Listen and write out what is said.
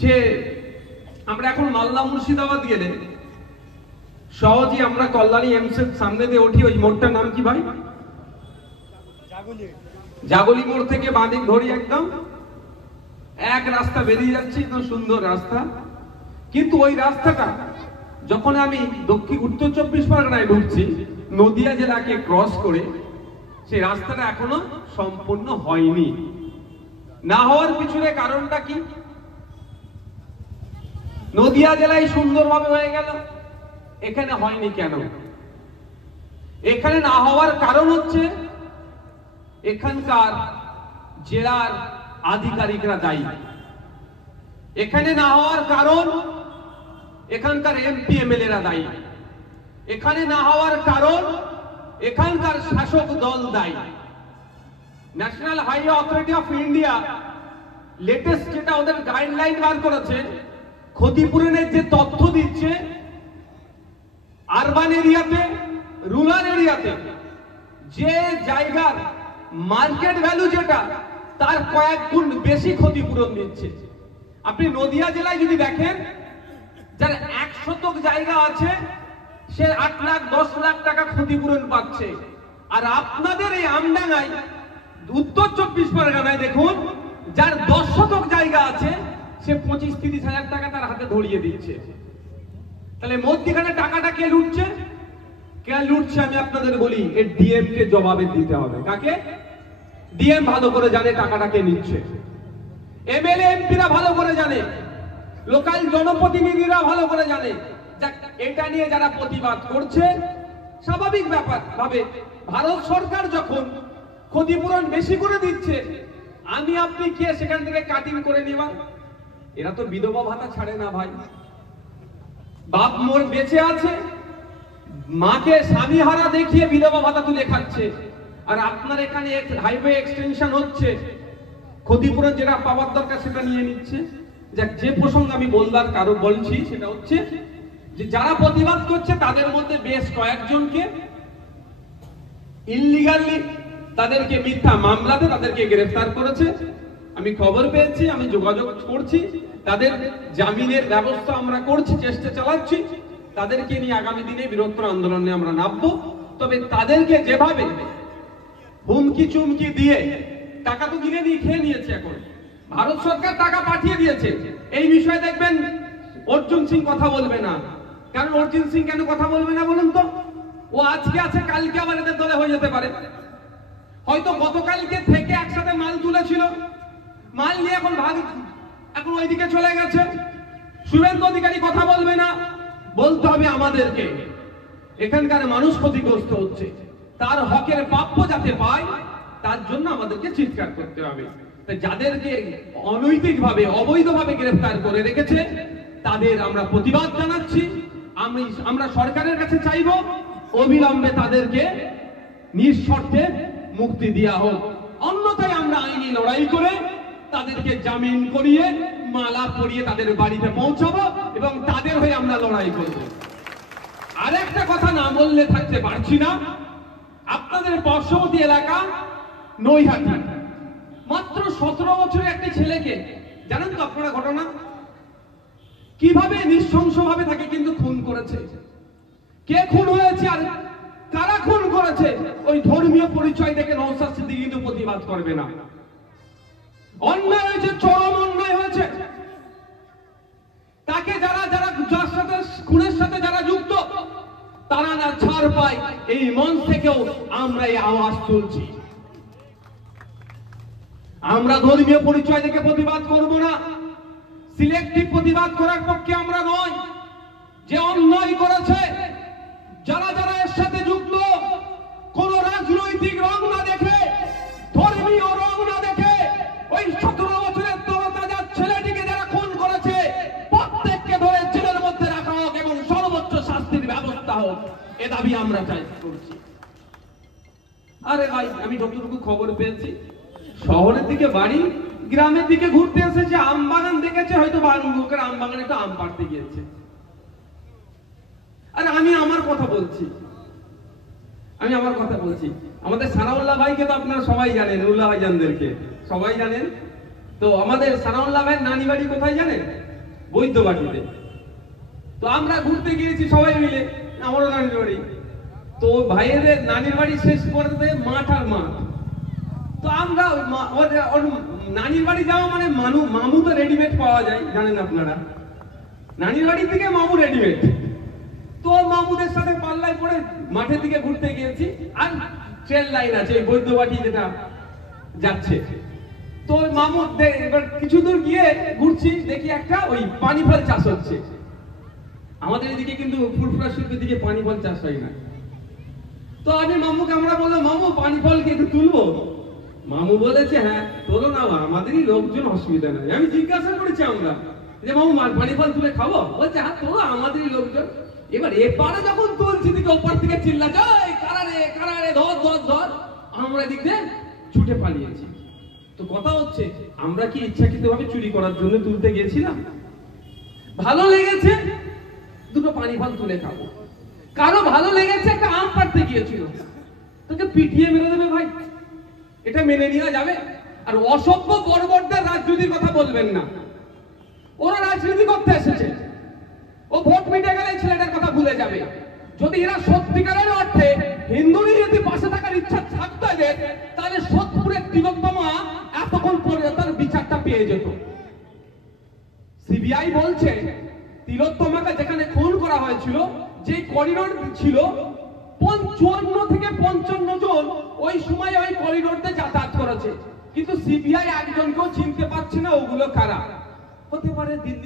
যে আমরা এখন মালদা মুর্শিদাবাদ গেলে সহজেই আমরা কল্যাণী এমসের সামনে দিয়ে উঠি। ওই মোড়টার নাম কি ভাই? জাগলি মোড় থেকে বাঁদিক ধরি, একদম এক রাস্তা বেরিয়ে যাচ্ছে, একদম সুন্দর রাস্তা। কিন্তু ওই রাস্তাটা যখন আমি উত্তর 24 পরগনায় ঢুকছি, নদিয়া জেলাকে ক্রস করে, সেই রাস্তাটা এখনো সম্পূর্ণ হয়নি। না হওয়ার পিছনে কারণটা কি? নদিয়া জেলায় সুন্দরভাবে হয়ে গেল, এখানে হয়নি কেন? এখানে না হওয়ার কারণ হচ্ছে এখানকার জেলার আধিকারিকরা দায়ী। এখানে না হওয়ার কারণ এখানকার এমপি এমএলএরা দায়ী। এখানে না হওয়ার কারণ এখানকার শাসক দল দায়ী। National highway authority of India latest যেটা ওদের গাইডলাইন বার করেছে, ক্ষতিপূরণের যে তথ্য দিচ্ছে, আরবান এরিয়াতে, রুরাল এরিয়াতে যে জায়গার মার্কেট ভ্যালু যেটা, তার কয়েক গুণ বেশি ক্ষতিপূরণ দিচ্ছে। আপনি নদিয়া জেলায় যদি দেখেন, যার 1 শতক জায়গা আছে সে 8 লাখ 10 লাখ টাকা ক্ষতিপূরণ পাচ্ছে। আর আপনাদের এই আমডাঙ্গায় উত্তর 24 পরগনায় দেখুন, যার 10 শতক জায়গা আছে সে 25-30 হাজার টাকা তার হাতে ধরিয়ে দিচ্ছে। তাহলে মধ্যখানে টাকাটা কে লুটছে? কে লুটছে আমি আপনাদের বলি, এর ডিএম কে জবাবে দিতে হবে। কাকে? ডিএম ভালো করে জানে টাকাটা কে নিচ্ছে, এমএলএ এমপিরা ভালো করে জানে, লোকাল জনপ্রতিনিধিরা ভালো করে জানে। এটা নিয়ে যারা প্রতিবাদ করছে, স্বাভাবিক ব্যাপার ভাবে ভারত সরকার যখন ক্ষতিপূরণ বেশি করে দিচ্ছে, আমি আপনি কে সেখান থেকে কাটিং করে নেবার? এরা তো বিধবা ভাতা ছাড়ে না ভাই। বাপ মোর বেঁচে আছে, মাকে স্বামী হারা দেখিয়ে বিধবা ভাতা তুলে খাচ্ছে। আর আপনার এখানে হাইওয়ে এক্সটেনশন হচ্ছে, ক্ষতিপূরণ যেটা পাওয়ার দরকার সেটা নিয়ে নিচ্ছে। যে প্রসঙ্গ আমি বলছি সেটা হচ্ছে যে যারা প্রতিবাদ করছে তাদের মধ্যে বেশ কয়েকজনকে ইললিগালি তাদেরকে মিথ্যা মামলাতে তাদেরকে গ্রেফতার করেছে। আমি খবর পেয়েছি, আমি যোগাযোগ করছি, তাদের জামিনের ব্যবস্থা আমরা করছি, চেষ্টা চালাচ্ছি। তাদেরকে নিয়ে আগামী দিনে বৃহত্তর আন্দোলনে আমরা নামবো। তবে তাদেরকে যেভাবে হুমকি চুমকি দিয়ে, টাকা তো গিলে দিয়ে খেয়ে নিয়েছে, এখন ভারত সরকার টাকা পাঠিয়ে দিয়েছে। এই বিষয়ে দেখবেন অর্জুন সিং কথা বলবে না। কারণ অর্জুন সিং কেন কথা বলবে না বলুন তো? ও আজকে আছে, কালকে আবার এদের দলে হয়ে যেতে পারে। হয়তো গতকালকে থেকে একসাথে মাল তুলেছিল, মাল নিয়ে এখন ওইদিকে চলে গেছে। শুভেন্দু অধিকারী কথা বলবে না। বলতে হবে আমাদেরকে, এখানকার মানুষ ক্ষতিগ্রস্ত হচ্ছে, তার হকের প্রাপ্য যাতে পায় তার জন্য আমাদেরকে চিৎকার করতে হবে। যাদেরকে অনৈতিকভাবে অবৈধভাবে গ্রেফতার করে রেখেছে তাদের আমরা প্রতিবাদ জানাচ্ছি। আমরা সরকারের কাছে চাইব অবিলম্বে তাদেরকে নিঃশর্তে মুক্তি দেওয়া হোক। অন্যথায় আমরা আইনি লড়াই করে তাদেরকে জামিন করিয়ে মালা পরিয়ে তাদের বাড়িতে পৌঁছাবো এবং তাদের হয়ে আমরা লড়াই করব। আর একটা কথা না বললে থাকতে পারছি না, আপনাদের পার্শ্ববর্তী এলাকা নৈহাটি, মাত্র 17 বছরের একটি ছেলেকে জানেন তো আপনারা ঘটনা কিভাবে নৃশংসভাবে তাকে কিন্তু খুন করেছে। কে খুন হয়েছে আর কারা খুন করেছে, ওই ধর্মীয় পরিচয় দেখে নওশাদ সিদ্দিকী কিন্তু প্রতিবাদ করবে না। অন্যায় হয়েছে, চরম অন্যায় হয়েছে। তাকে যার সাথে খুনের সাথে যারা যুক্ত তারা না ছাড় পায়, এই মঞ্চ থেকেও আমরা এই আওয়াজ তুলছি। আমরা ধর্মীয় পরিচয় দেখে প্রতিবাদ করব না, সিলেক্টিভ প্রতিবাদ করার পক্ষে আমরা নয়। যে অন্যায় করেছে, যারা এর সাথে যুক্ত, কোন রাজনৈতিক রং না দেখে, ধর্মীয় রং না দেখে, ওই 17 বছরের তরতাজা ছেলেটিকে যারা খুন করেছে প্রত্যেককে ধরে জেলের মধ্যে রাখা হোক এবং সর্বোচ্চ শাস্তির ব্যবস্থা হোক, এ দাবি আমরা করছি। আরে ভাই, আমি যতটুকু খবর পেয়েছি, শহরের দিকে বাড়ি, গ্রামের দিকে ঘুরতে এসেছে, আম বাগান দেখেছে, হয়তো লোকের আম বাগানে তো আম পাড়তে গিয়েছে। আরে আমি আমার কথা বলছি, আমাদের সানাউল্লাহ ভাইকে তো আপনারা সবাই জানেন, উল্লাহ ভাইজানদেরকে সবাই জানেন। তো আমাদের সানাউল্লাহ ভাইয়ের নানি বাড়ি কোথায় জানেন? বৈদ্যবাটিতে। তো আমরা ঘুরতে গিয়েছি সবাই মিলে, আমারও নানির বাড়ি। তো ভাইয়েদের নানির বাড়ি শেষ করতে মাঠ আর মাঠ। তো আমরা নানির বাড়ি যাওয়া মানে মামু তো রেডিমেড পাওয়া যায়, জানেন আপনারা, নানির বাড়ি থেকে মামু রেডিমেড। তো মামুদের সাথে পাল্লায় পড়ে মাঠের দিকে ঘুরতে গিয়েছি, আর ট্রেন লাইন আছে এই বৈদ্যবাটি যেটা যাচ্ছে। তো মামু এবার কিছু দূর গিয়ে ঘুরছি, দেখি একটা ওই পানি ফল চাষ হচ্ছে। আমাদের এদিকে কিন্তু ফুরফুরা শিল্পের দিকে পানি ফল চাষ হয় না। তো আমি মামুকে আমরা বললাম, মামু পানি ফল কি একটু তুলবো? মামু বলেছে হ্যাঁ তোলো না, আমাদেরই লোকজন, অসুবিধা নাই। আমি জিজ্ঞাসা করেছি আমরা যে মামু পানি ফল তুলে খাবো? বলছে হ্যাঁ তোলো, আমাদেরই লোকজন। এবার এপারে যখন তুলছি দিকে ওপার থেকে চিল্লাচ্ছে, কারারে কারারে, ধর ধর ধর। আমরা দিক দিয়ে ছুটে পালিয়েছি। তো কথা হচ্ছে, আমরা কি ইচ্ছাকৃতভাবে চুরি করার জন্য তুলতে গিয়েছিলাম? ভালো লেগেছে দুটো পানি ফল তুলে খাবো। কারো ভালো লেগেছে একটা আম পাড়তে গিয়েছিল, তোকে পিটিয়ে মেরে দেবে ভাই, এটা মেনে নেওয়া যাবে? আর অসভ্য বর্বরদের রাজনীতির কথা বলবেন না। ওরা রাজনীতি করতে এসেছে, ও ভোট মিটে গেলে ছেলেটার কথা ভুলে যাবে। যদি এরা সত্যিকারের অর্থে হিন্দুরই যদি পাশে থাকার ইচ্ছা থাকতো এদের, তাহলে সোদপুরের তিলোত্তমা এতক্ষণ পরে তার বিচারটা পেয়ে যেত। সিবিআই বলছে তিলোত্তমাকে যেখানে খুন করা হয়েছিল, যে করিডোর ছিল, 54 থেকে 55 জন ওই সময় ওই করিডোরতে যাতায়াত করেছে, কিন্তু সিবিআই একজনকেও চিনতে পারছে না ওগুলো কারা হতে পারে। দিল্লি